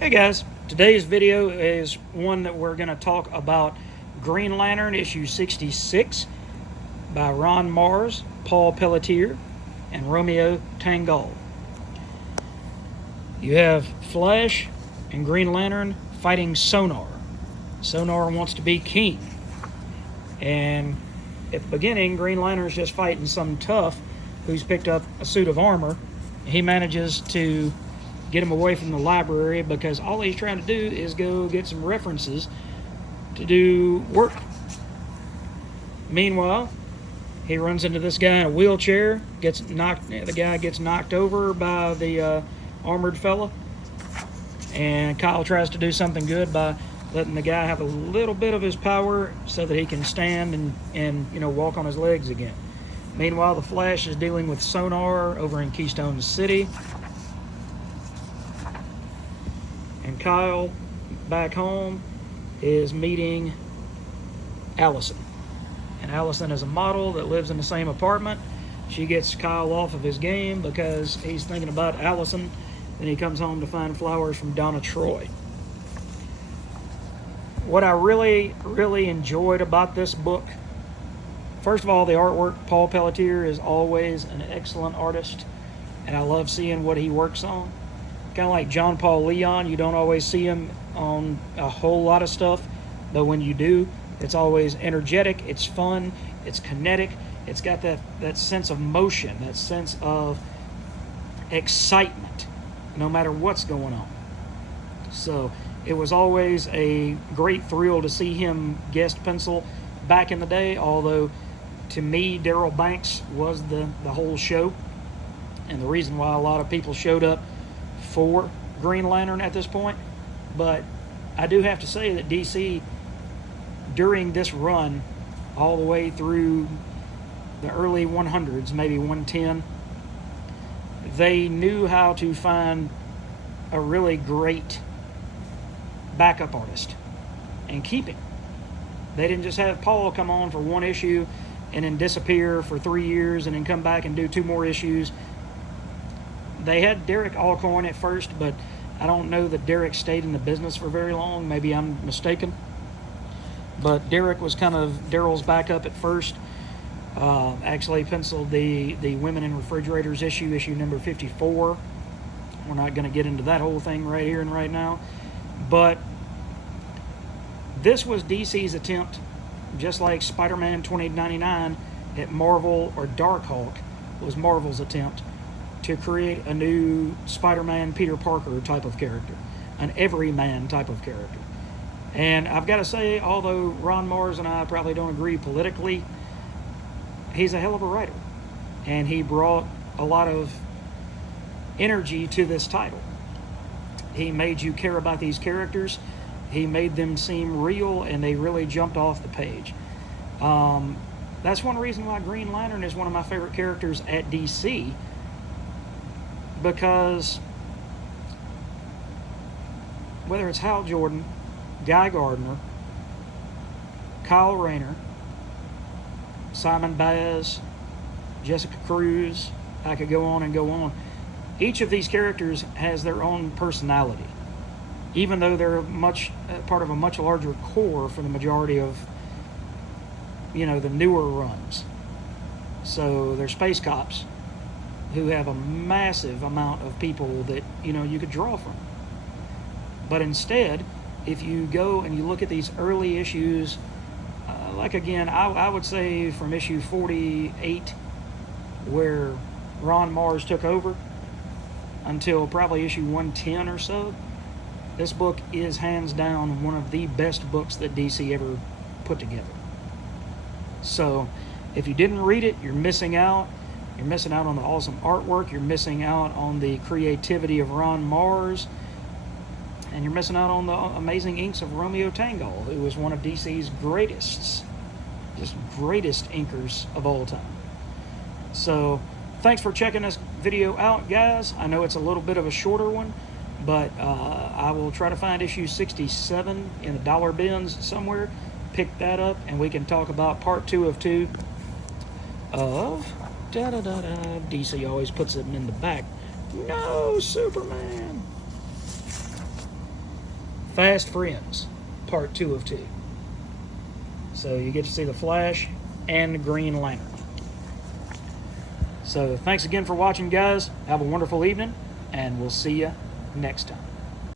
Hey guys, today's video is one that we're going to talk about Green Lantern issue 66 by Ron Marx, Paul Pelletier, and Romeo Tanghal. You have Flash and Green Lantern fighting Sonar. Sonar wants to be king. And at the beginning, Green Lantern's just fighting some tough who's picked up a suit of armor. He manages to get him away from the library because all he's trying to do is go get some references to do work. Meanwhile, he runs into this guy in a wheelchair, the guy gets knocked over by the armored fella, and Kyle tries to do something good by letting the guy have a little bit of his power so that he can stand and walk on his legs again. Meanwhile, the Flash is dealing with Sonar over in Keystone City. And Kyle, back home, is meeting Allison. And Allison is a model that lives in the same apartment. She gets Kyle off of his game because he's thinking about Allison. Then he comes home to find flowers from Donna Troy. What I really, really enjoyed about this book, first of all, the artwork. Paul Pelletier is always an excellent artist, and I love seeing what he works on. Kind of like John Paul Leon, you don't always see him on a whole lot of stuff, but when you do, it's always energetic, it's fun, it's kinetic, it's got that sense of motion, that sense of excitement, no matter what's going on. So it was always a great thrill to see him guest pencil back in the day, although to me, Darryl Banks was the whole show, and the reason why a lot of people showed up for Green Lantern at this point. But I do have to say that DC, during this run, all the way through the early 100s, maybe 110, they knew how to find a really great backup artist and keep him. They didn't just have Paul come on for one issue and then disappear for 3 years and then come back and do 2 more issues. They had Derek Alcorn at first, but I don't know that Derek stayed in the business for very long. Maybe I'm mistaken. But Derek was kind of Darryl's backup at first. Actually penciled the Women in Refrigerators issue number 54. We're not going to get into that whole thing right here and right now. But this was DC's attempt, just like Spider-Man 2099 at Marvel, or Darkhawk was Marvel's attempt to create a new Spider-Man Peter Parker type of character, an everyman type of character. And I've got to say, although Ron Marx and I probably don't agree politically, he's a hell of a writer, and he brought a lot of energy to this title. He made you care about these characters. He made them seem real, and they really jumped off the page. That's one reason why Green Lantern is one of my favorite characters at DC, because whether it's Hal Jordan, Guy Gardner, Kyle Rayner, Simon Baz, Jessica Cruz, I could go on and go on. Each of these characters has their own personality, even though they're part of a much larger core for the majority of the newer runs. So they're space cops who have a massive amount of people that you could draw from. But instead, if you go and you look at these early issues, I would say from issue 48, where Ron Marx took over, until probably issue 110 or so, this book is hands down one of the best books that DC ever put together. So if you didn't read it, you're missing out. You're missing out on the awesome artwork. You're missing out on the creativity of Ron Marx. And you're missing out on the amazing inks of Romeo Tanghal, who was one of DC's greatest inkers of all time. So thanks for checking this video out, guys. I know it's a little bit of a shorter one, but I will try to find issue 67 in the dollar bins somewhere, pick that up, and we can talk about part 2 of 2 of DC always puts it in the back. No, Superman. Fast Friends, part 2 of 2. So you get to see the Flash and the Green Lantern. So thanks again for watching, guys. Have a wonderful evening, and we'll see you next time.